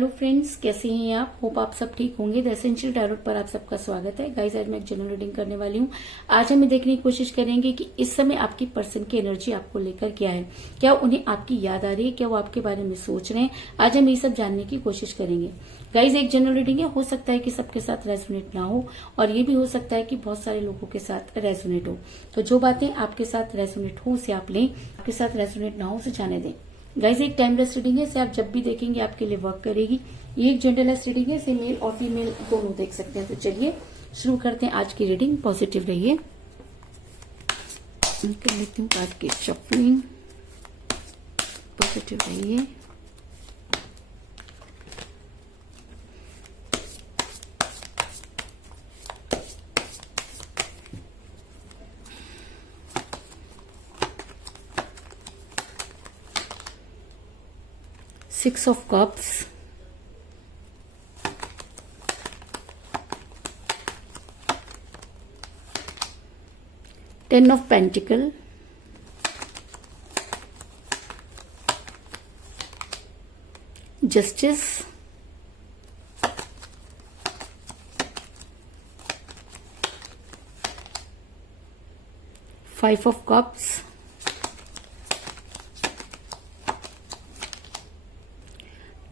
Hello friends, कैसे हैं आप? होप आप सब ठीक होंगे। द एसेंशियल टैरोट पर आप सबका स्वागत है। गाइस, आज मैं एक जनरल रीडिंग करने वाली हूँ। आज हम देखने की कोशिश करेंगे कि इस समय आपकी पर्सन की एनर्जी आपको लेकर क्या है। क्या उन्हें आपकी याद आ रही है? क्या वो आपके बारे में सोच रहे हैं? आज हम ये सब जानने की कोशिश करेंगे। गाइज, एक जनरल रीडिंग है, हो सकता है कि सबके साथ रेजोनेट ना हो और ये भी हो सकता है कि बहुत सारे लोगों के साथ रेजोनेट हो। तो जो बातें आपके साथ रेजोनेट हो उसे आप लें, आपके साथ रेजोनेट ना हो उसे जाने दें। गाइज, एक टाइमलेस रीडिंग है, इसे आप जब भी देखेंगे आपके लिए वर्क करेगी। ये एक जेंडरलेस रीडिंग है, इसे मेल और फीमेल दोनों देख सकते हैं। तो चलिए शुरू करते हैं आज की रीडिंग। पॉजिटिव रहिए। कर लेती हूँ कार्ड की शफलिंग। पॉजिटिव रहिए। Six of Cups, Ten of Pentacles, Justice, Five of Cups,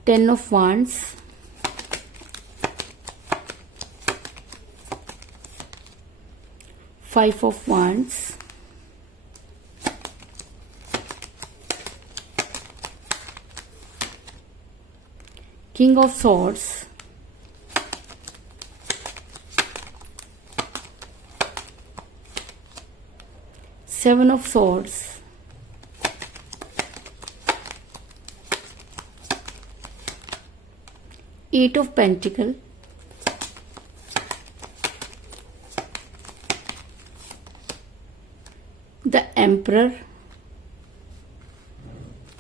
Ten of Wands, Five of Wands, King of Swords, Seven of Swords, Eight of Pentacles, the Emperor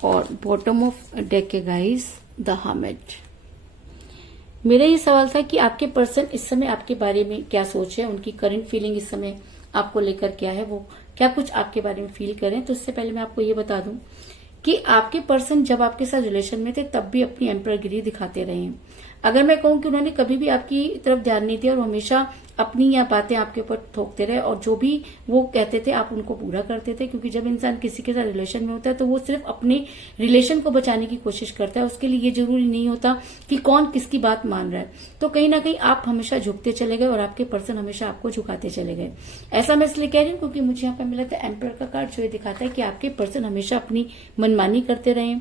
और bottom of deck है guys, the hermit. मेरा ये सवाल था कि आपके person इस समय आपके बारे में क्या सोच है, उनकी करंट फीलिंग इस समय आपको लेकर क्या है, वो क्या कुछ आपके बारे में फील करें। तो इससे पहले मैं आपको ये बता दूं कि आपके पर्सन जब आपके साथ रिलेशन में थे तब भी अपनी एम्परगिरी दिखाते रहे हैं। अगर मैं कहूं कि उन्होंने कभी भी आपकी तरफ ध्यान नहीं दिया और हमेशा अपनी या बातें आपके ऊपर थोपते रहे और जो भी वो कहते थे आप उनको पूरा करते थे, क्योंकि जब इंसान किसी के साथ रिलेशन में होता है तो वो सिर्फ अपने रिलेशन को बचाने की कोशिश करता है। उसके लिए ये जरूरी नहीं होता कि कौन किसकी बात मान रहा है। तो कहीं ना कहीं आप हमेशा झुकते चले गए और आपके पर्सन हमेशा आपको झुकाते चले गए। ऐसा मैं इसलिए कह रही हूँ क्योंकि मुझे यहाँ पे मिला था एम्परर का कार्ड, जो ये दिखाता है कि आपके पर्सन हमेशा अपनी मनमानी करते रहे।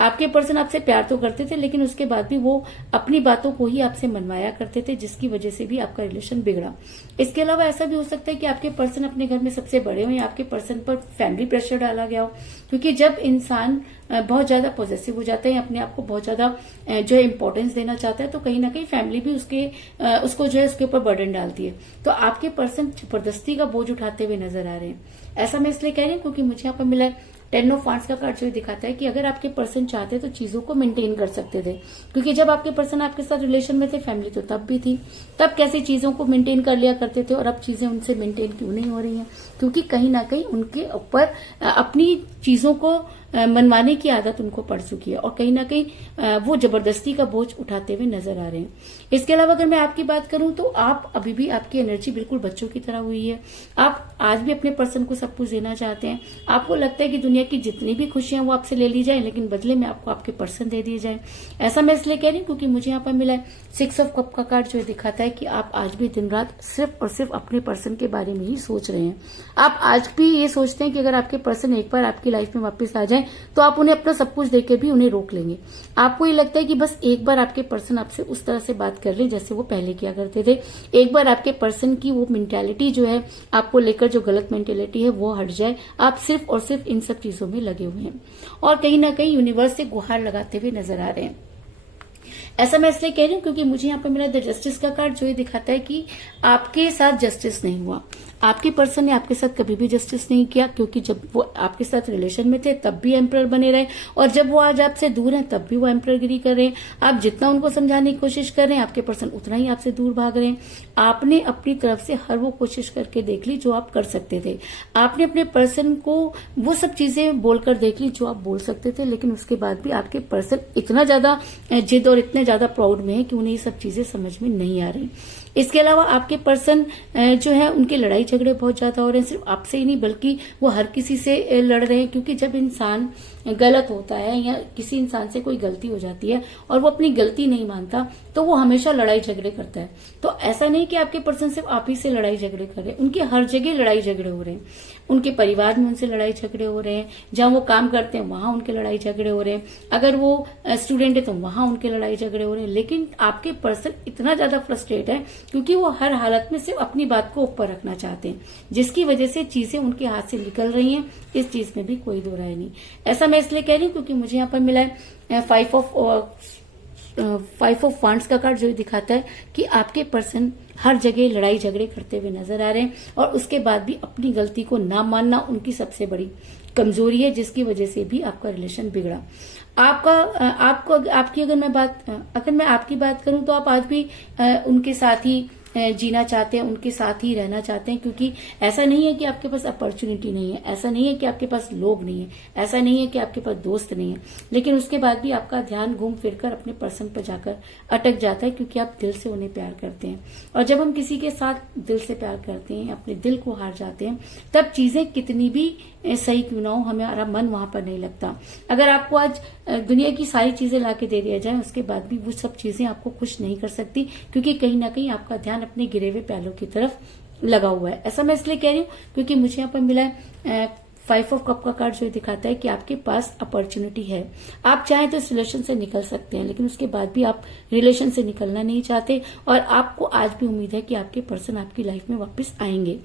आपके पर्सन आपसे प्यार तो करते थे लेकिन उसके बाद भी वो अपनी बातों को ही आपसे मनवाया करते थे, जिसकी वजह से भी आपका रिलेशन बिगड़ा। इसके अलावा ऐसा भी हो सकता है कि आपके पर्सन अपने घर में सबसे बड़े हो या आपके पर्सन पर फैमिली प्रेशर डाला गया हो, क्योंकि जब इंसान बहुत ज्यादा पॉजिटिव हो जाता है, अपने आप को बहुत ज्यादा जो है इंपॉर्टेंस देना चाहता है, तो कहीं ना कहीं फैमिली भी उसको जो है उसके ऊपर बर्डन डालती है। तो आपके पर्सन जबरदस्ती का बोझ उठाते हुए नजर आ रहे हैं। ऐसा मैं इसलिए कह रही हूँ क्योंकि मुझे यहाँ पर मिला है टेन ऑफ वांड्स का कार्ड, जो दिखाता है कि अगर आपके पर्सन चाहते तो चीजों को मेंटेन कर सकते थे, क्योंकि जब आपके पर्सन आपके साथ रिलेशन में थे, फैमिली तो तब भी थी, तब कैसे चीजों को मेंटेन कर लिया करते थे और अब चीजें उनसे मेंटेन क्यों नहीं हो रही हैं? क्योंकि कहीं ना कहीं उनके ऊपर अपनी चीजों को मनवाने की आदत उनको पड़ चुकी है और कहीं ना कहीं वो जबरदस्ती का बोझ उठाते हुए नजर आ रहे हैं। इसके अलावा अगर मैं आपकी बात करूं तो आप अभी भी आपकी एनर्जी बिल्कुल बच्चों की तरह हुई है। आप आज भी अपने पर्सन को सब कुछ देना चाहते हैं। आपको लगता है कि दुनिया की जितनी भी खुशियां वो आपसे ले ली जाए, लेकिन बदले में आपको आपके पर्सन दे दिए जाए। ऐसा मैं इसलिए कह रही हूँ क्योंकि मुझे यहाँ पर मिला है सिक्स ऑफ कप का कार्ड, जो दिखाता है कि आप आज भी दिन रात सिर्फ और सिर्फ अपने पर्सन के बारे में ही सोच रहे हैं। आप आज भी ये सोचते हैं कि अगर आपके पर्सन एक बार आपकी लाइफ में वापस आ जाए तो आप उन्हें अपना सब कुछ देकर भी उन्हें रोक लेंगे। आपको ये लगता है कि बस एक बार आपके पर्सन आपसे उस तरह से बात कर ले जैसे वो पहले किया करते थे। एक बार आपके पर्सन की वो मेंटालिटी जो है आपको लेकर, जो गलत मेंटालिटी है वो हट जाए। आप सिर्फ और सिर्फ इन सब चीजों में लगे हुए हैं और कहीं ना कहीं यूनिवर्स से गुहार लगाते हुए नजर आ रहे हैं। ऐसा मैं इसलिए कह रही हूँ क्योंकि मुझे यहाँ पे मिला द जस्टिस का कार्ड, जो ये दिखाता है कि आपके साथ जस्टिस नहीं हुआ। आपके पर्सन ने आपके साथ कभी भी जस्टिस नहीं किया, क्योंकि जब वो आपके साथ रिलेशन में थे तब भी एम्परर बने रहे, और जब वो आज आपसे दूर हैं तब भी वो एम्पररगिरी कर रहे हैं। आप जितना उनको समझाने की कोशिश कर रहे हैं, आपके पर्सन उतना ही आपसे दूर भाग रहे हैं। आपने अपनी तरफ से हर वो कोशिश करके देख ली जो आप कर सकते थे। आपने अपने पर्सन को वो सब चीजें बोलकर देख ली जो आप बोल सकते थे, लेकिन उसके बाद भी आपके पर्सन इतना ज्यादा जिद और इतने ज्यादा प्राउड में है कि उन्हें ये सब चीजें समझ में नहीं आ रही। इसके अलावा आपके पर्सन जो है उनके लड़ाई झगड़े बहुत ज्यादा हो रहे हैं, सिर्फ आपसे ही नहीं बल्कि वो हर किसी से लड़ रहे हैं। क्योंकि जब इंसान गलत होता है या किसी इंसान से कोई गलती हो जाती है और वो अपनी गलती नहीं मानता, तो वो हमेशा लड़ाई झगड़े करता है। तो ऐसा नहीं कि आपके पर्सन सिर्फ आप ही से लड़ाई झगड़े कर रहे हैं, उनके हर जगह लड़ाई झगड़े हो रहे हैं। उनके परिवार में उनसे लड़ाई झगड़े हो रहे हैं, जहां वो काम करते हैं वहां उनके लड़ाई झगड़े हो रहे हैं, अगर वो स्टूडेंट है तो वहां उनके लड़ाई झगड़े हो रहे हैं। लेकिन आपके पर्सन इतना ज्यादा फ्रस्ट्रेट है क्योंकि वो हर हालत में सिर्फ अपनी बात को ऊपर रखना चाहते हैं, जिसकी वजह से चीजें उनके हाथ से निकल रही हैं। इस चीज में भी कोई दो राय नहीं। ऐसा मैं इसलिए कह रही हूँ क्योंकि मुझे यहाँ पर मिला है 5 ऑफ वांड्स का कार्ड, जो दिखाता है कि आपके पर्सन हर जगह लड़ाई झगड़े करते हुए नजर आ रहे हैं, और उसके बाद भी अपनी गलती को ना मानना उनकी सबसे बड़ी कमजोरी है, जिसकी वजह से भी आपका रिलेशन बिगड़ा। आपकी अगर मैं आपकी बात करूं तो आप आज भी उनके साथ ही जीना चाहते हैं, उनके साथ ही रहना चाहते हैं। क्योंकि ऐसा नहीं है कि आपके पास अपॉर्चुनिटी नहीं है, ऐसा नहीं है कि आपके पास लोग नहीं है, ऐसा नहीं है कि आपके पास दोस्त नहीं है, लेकिन उसके बाद भी आपका ध्यान घूम फिरकर अपने पर्सन पर जाकर अटक जाता है, क्योंकि आप दिल से उन्हें प्यार करते हैं। और जब हम किसी के साथ दिल से प्यार करते हैं, अपने दिल को हार जाते हैं, तब चीजें कितनी भी सही क्यों ना हो, हमारा मन वहां पर नहीं लगता। अगर आपको आज दुनिया की सारी चीजें लाके दे दिया जाए, उसके बाद भी वो सब चीजें आपको खुश नहीं कर सकती, क्योंकि कहीं ना कहीं आपका ध्यान अपने गिरे हुए पैलों की तरफ लगा हुआ है। ऐसा मैं इसलिए कह रही हूँ क्योंकि मुझे यहाँ पर मिला है 5 ऑफ कप का कार्ड, जो दिखाता है कि आपके पास अपॉर्चुनिटी है। आप चाहें तो इस रिलेशन से निकल सकते हैं, लेकिन उसके बाद भी आप रिलेशन से निकलना नहीं चाहते, और आपको आज भी उम्मीद है कि आपके पर्सन आपकी लाइफ में वापस आएंगे।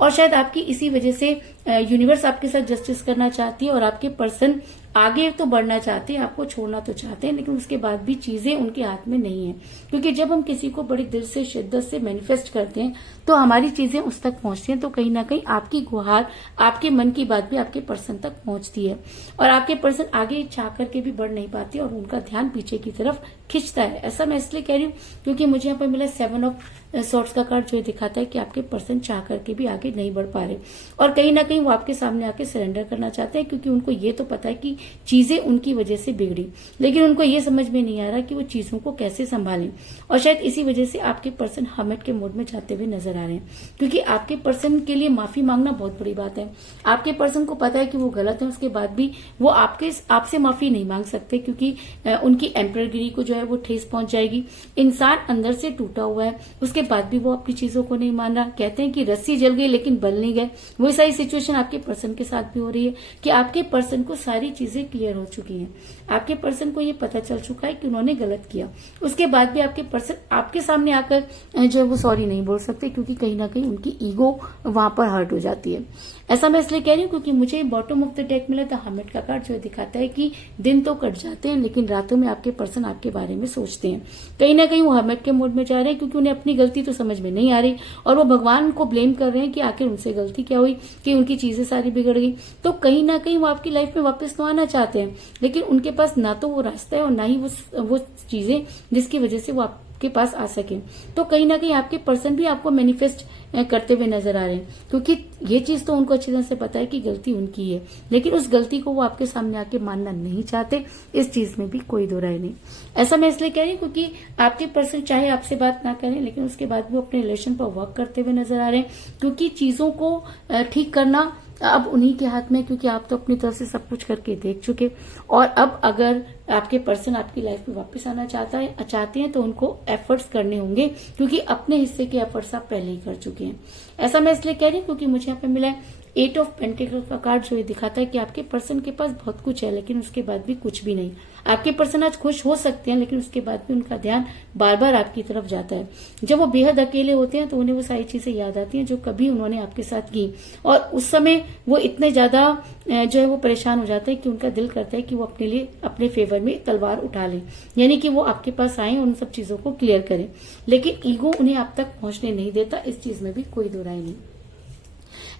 और शायद आपकी इसी वजह से यूनिवर्स आपके साथ जस्टिस करना चाहती है, और आपके पर्सन आगे तो बढ़ना चाहते हैं, आपको छोड़ना तो चाहते हैं, लेकिन उसके बाद भी चीजें उनके हाथ में नहीं है। क्योंकि जब हम किसी को बड़ी दिल से शिद्दत से मैनिफेस्ट करते हैं तो हमारी चीजें उस तक पहुंचती हैं, तो कहीं ना कहीं आपकी गुहार, आपके मन की बात भी आपके पर्सन तक पहुंचती है, और आपके पर्सन आगे चाह करके भी बढ़ नहीं पाते और उनका ध्यान पीछे की तरफ खिंचता है। ऐसा मैं इसलिए कह रही हूँ क्योंकि मुझे यहाँ पर मिला 7 ऑफ सॉर्ट्स का कार्ड, जो दिखाता है कि आपके पर्सन चाह करके भी आगे नहीं बढ़ पा रहे, और कहीं ना कहीं वो आपके सामने आके सरेंडर करना चाहते हैं, क्योंकि उनको ये तो पता है कि चीजें उनकी वजह से बिगड़ी, लेकिन उनको ये समझ में नहीं आ रहा कि वो चीजों को कैसे संभालें। और शायद इसी वजह से आपके पर्सन हर्मिट के मोड में जाते हुए नजर आ रहे हैं, क्योंकि आपके पर्सन के लिए माफी मांगना बहुत बड़ी बात है। आपके पर्सन को पता है कि वो गलत है, उसके बाद भी वो आपसे माफी नहीं मांग सकते, क्योंकि उनकी एम्पररगिरी को जो है वो ठेस पहुंच जाएगी। इंसान अंदर से टूटा हुआ है, उसके बाद भी वो अपनी चीजों को नहीं मान रहा। कहते हैं कि रस्सी जल गई लेकिन बल नहीं गए, वही सारी सिचुएशन आपके पर्सन के साथ भी हो रही है कि आपके पर्सन को सारी चीजें क्लियर हो चुकी हैं। आपके पर्सन को ये पता चल चुका है कि उन्होंने गलत किया, उसके बाद भी आपके पर्सन आपके सामने आकर जो है वो सॉरी नहीं बोल सकते, क्योंकि कहीं ना कहीं उनकी ईगो वहां पर हर्ट हो जाती है। ऐसा मैं इसलिए कह रही हूँ क्योंकि मुझे बॉटम ऑफ द डेक मिला था हर्मिट का कार्ड, जो दिखाता है कि दिन तो कट जाते हैं लेकिन रातों में आपके पर्सन आपके बारे में सोचते हैं। कहीं ना कहीं वो हर्मिट के मोड में जा रहे हैं, क्योंकि उन्हें अपनी गलती तो समझ में नहीं आ रही, और वो भगवान को ब्लेम कर रहे हैं कि आखिर उनसे गलती क्या हुई कि उनकी चीजें सारी बिगड़ गई। तो कहीं ना कहीं वो आपकी लाइफ में वापस तो आना चाहते हैं, लेकिन उनके पास ना तो वो रास्ता है और ना ही वो चीजें जिसकी वजह से वो आपके पास आ सके। तो कहीं ना कहीं आपके पर्सन भी आपको मैनिफेस्ट करते हुए नजर आ रहे हैं, क्योंकि ये चीज तो उनको अच्छी तरह से पता है कि गलती उनकी है, लेकिन उस गलती को वो आपके सामने आके मानना नहीं चाहते। इस चीज में भी कोई दो राय नहीं। ऐसा मैं इसलिए कह रही हूँ क्योंकि आपके पर्सन चाहे आपसे बात ना करें, लेकिन उसके बाद भी वो अपने रिलेशन पर वर्क करते हुए नजर आ रहे हैं, क्योंकि चीजों को ठीक करना अब उन्हीं के हाथ में, क्योंकि आप तो अपनी तरफ से सब कुछ करके देख चुके। और अब अगर आपके पर्सन आपकी लाइफ में वापस आना चाहते हैं तो उनको एफर्ट्स करने होंगे, क्योंकि अपने हिस्से के एफर्ट्स आप पहले ही कर चुके हैं। ऐसा मैं इसलिए कह रही हूँ क्योंकि मुझे यहाँ पे मिला है 8 ऑफ पेंटिकल्स का कार्ड, जो ये दिखाता है कि आपके पर्सन के पास बहुत कुछ है, लेकिन उसके बाद भी कुछ भी नहीं। आपके पर्सन आज खुश हो सकते हैं, लेकिन उसके बाद भी उनका ध्यान बार बार आपकी तरफ जाता है। जब वो बेहद अकेले होते हैं तो उन्हें वो सारी चीजें याद आती हैं जो कभी उन्होंने आपके साथ की, और उस समय वो इतने ज्यादा जो है वो परेशान हो जाते हैं कि उनका दिल करता है कि वो अपने लिए अपने फेवर में तलवार उठा लें, यानी कि वो आपके पास आए और उन सब चीजों को क्लियर करें, लेकिन ईगो उन्हें आप तक पहुंचने नहीं देता। इस चीज में भी कोई दो राय नहीं।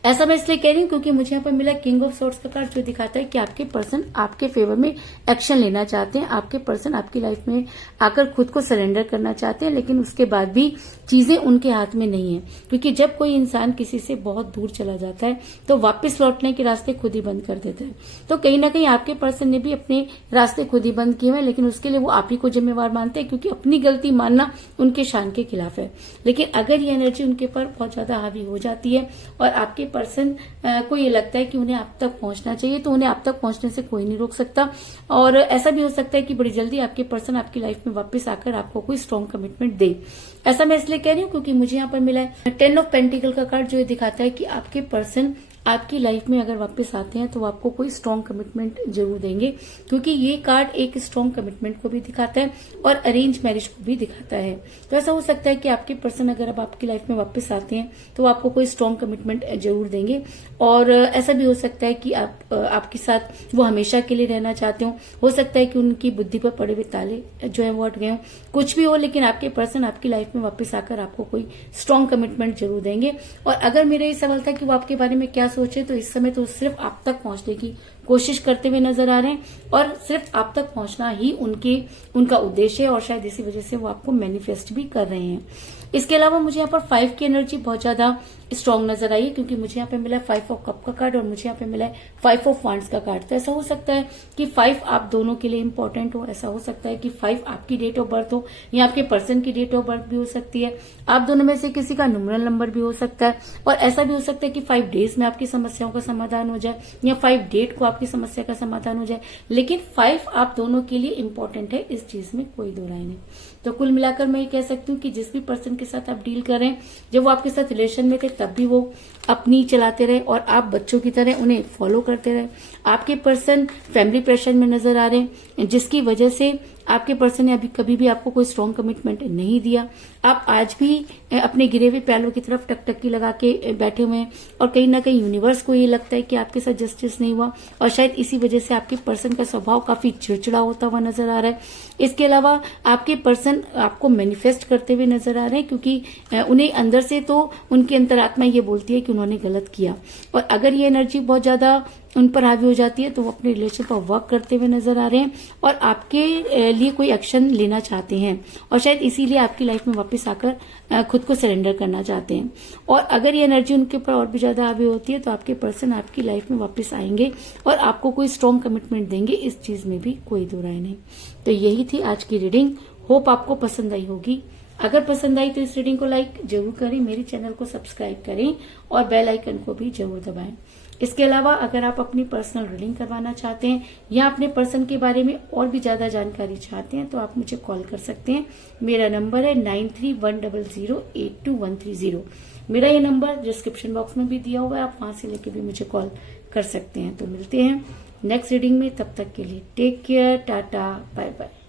ऐसा मैं इसलिए कह रही हूँ क्योंकि मुझे यहाँ पर मिला किंग ऑफ सोर्ड्स का कार्ड, जो दिखाता है कि आपके पर्सन आपके फेवर में एक्शन लेना चाहते हैं। आपके पर्सन आपकी लाइफ में आकर खुद को सरेंडर करना चाहते हैं, लेकिन उसके बाद भी चीजें उनके हाथ में नहीं है, क्योंकि जब कोई इंसान किसी से बहुत दूर चला जाता है तो वापस लौटने के रास्ते खुद ही बंद कर देता है। तो कहीं ना कहीं आपके पर्सन ने भी अपने रास्ते खुद ही बंद किए हुए हैं, लेकिन उसके लिए वो आप ही को जिम्मेवार मानते हैं, क्योंकि अपनी गलती मानना उनके शान के खिलाफ है। लेकिन अगर ये एनर्जी उनके ऊपर बहुत ज्यादा हावी हो जाती है और आपके पर्सन को ये लगता है कि उन्हें आप तक पहुंचना चाहिए, तो उन्हें आप तक पहुंचने से कोई नहीं रोक सकता। और ऐसा भी हो सकता है कि बड़ी जल्दी आपके पर्सन आपकी लाइफ में वापस आकर आपको कोई स्ट्रॉन्ग कमिटमेंट दे। ऐसा मैं इसलिए कह रही हूँ क्योंकि मुझे यहाँ पर मिला है 10 ऑफ पेंटिकल का कार्ड, जो ये दिखाता है कि आपके पर्सन आपकी लाइफ में अगर वापस आते हैं तो वो आपको कोई स्ट्रॉन्ग कमिटमेंट जरूर देंगे, क्योंकि ये कार्ड एक स्ट्रॉन्ग कमिटमेंट को भी दिखाता है और अरेंज मैरिज को भी दिखाता है। तो ऐसा हो सकता है कि आपके पर्सन अगर अब आपकी लाइफ में वापस आते हैं तो वो आपको कोई स्ट्रॉन्ग कमिटमेंट जरूर देंगे। और ऐसा भी हो सकता है कि आपके साथ वो हमेशा के लिए रहना चाहते हो सकता है कि उनकी बुद्धि पर पड़े हुए ताले जो है वो हट गए हो, कुछ भी हो, लेकिन आपके पर्सन आपकी लाइफ में वापस आकर आपको कोई स्ट्रॉन्ग कमिटमेंट जरूर देंगे। और अगर मेरा ये सवाल था कि वो आपके बारे में क्या सोचे, तो इस समय तो सिर्फ आप तक पहुंचने की कोशिश करते हुए नजर आ रहे हैं और सिर्फ आप तक पहुंचना ही उनका उद्देश्य है, और शायद इसी वजह से वो आपको मैनिफेस्ट भी कर रहे हैं। इसके अलावा मुझे यहाँ पर 5 की एनर्जी बहुत ज्यादा स्ट्रॉन्ग नजर आई है, क्योंकि मुझे यहाँ पे मिला है 5 ऑफ कप का कार्ड और मुझे यहाँ पे मिला है 5 ऑफ वांड्स का कार्ड। तो ऐसा हो सकता है कि 5 आप दोनों के लिए इंपॉर्टेंट हो, ऐसा हो सकता है कि 5 आपकी डेट ऑफ बर्थ हो या आपके पर्सन की डेट ऑफ बर्थ भी हो सकती है, आप दोनों में से किसी का न्यूमरल नंबर भी हो सकता है, और ऐसा भी हो सकता है कि 5 डेज में आपकी समस्याओं का समाधान हो जाए या 5 डेट को आपकी समस्या का समाधान हो जाए, लेकिन 5 आप दोनों के लिए इंपॉर्टेंट है, इस चीज में कोई दो राय नहीं। तो कुल मिलाकर मैं ये कह सकती हूँ कि जिस भी पर्सन के साथ आप डील कर रहे हैं, जब वो आपके साथ रिलेशन में थे तब भी वो अपनी चलाते रहे और आप बच्चों की तरह उन्हें फॉलो करते रहे। आपके पर्सन फैमिली प्रेशर में नजर आ रहे हैं, जिसकी वजह से आपके पर्सन ने अभी कभी भी आपको कोई स्ट्रॉन्ग कमिटमेंट नहीं दिया। आप आज भी अपने गिरे हुए पैरों की तरफ टकटकी लगा के बैठे हुए हैं और कहीं ना कहीं यूनिवर्स को ये लगता है कि आपके साथ जस्टिस नहीं हुआ, और शायद इसी वजह से आपके पर्सन का स्वभाव काफी चिड़चिड़ा होता हुआ नजर आ रहा है। इसके अलावा आपके पर्सन आपको मैनिफेस्ट करते हुए नजर आ रहे हैं, क्योंकि उन्हें अंदर से तो उनकी अंतरात्मा ये बोलती है कि उन्होंने गलत किया, और अगर ये एनर्जी बहुत ज्यादा उन पर हावी हो जाती है तो वो अपने रिलेशन पर वर्क करते हुए नजर आ रहे हैं और आपके लिए कोई एक्शन लेना चाहते हैं, और शायद इसीलिए आपकी लाइफ में वापस आकर खुद को सरेंडर करना चाहते हैं। और अगर ये एनर्जी उनके ऊपर और भी ज्यादा हावी होती है तो आपके पर्सन आपकी लाइफ में वापस आएंगे और आपको कोई स्ट्रॉन्ग कमिटमेंट देंगे, इस चीज में भी कोई दो राय नहीं। तो यही थी आज की रीडिंग, होप आपको पसंद आई होगी। अगर पसंद आई तो इस रीडिंग को लाइक जरूर करें, मेरे चैनल को सब्सक्राइब करें और बेल आइकन को भी जरूर दबाएं। इसके अलावा अगर आप अपनी पर्सनल रीडिंग करवाना चाहते हैं या अपने पर्सन के बारे में और भी ज्यादा जानकारी चाहते हैं तो आप मुझे कॉल कर सकते हैं। मेरा नंबर है 9310082130। मेरा ये नंबर डिस्क्रिप्शन बॉक्स में भी दिया हुआ है, आप वहां से लेके भी मुझे कॉल कर सकते हैं। तो मिलते हैं नेक्स्ट रीडिंग में, तब तक के लिए take care, tata, bye bye.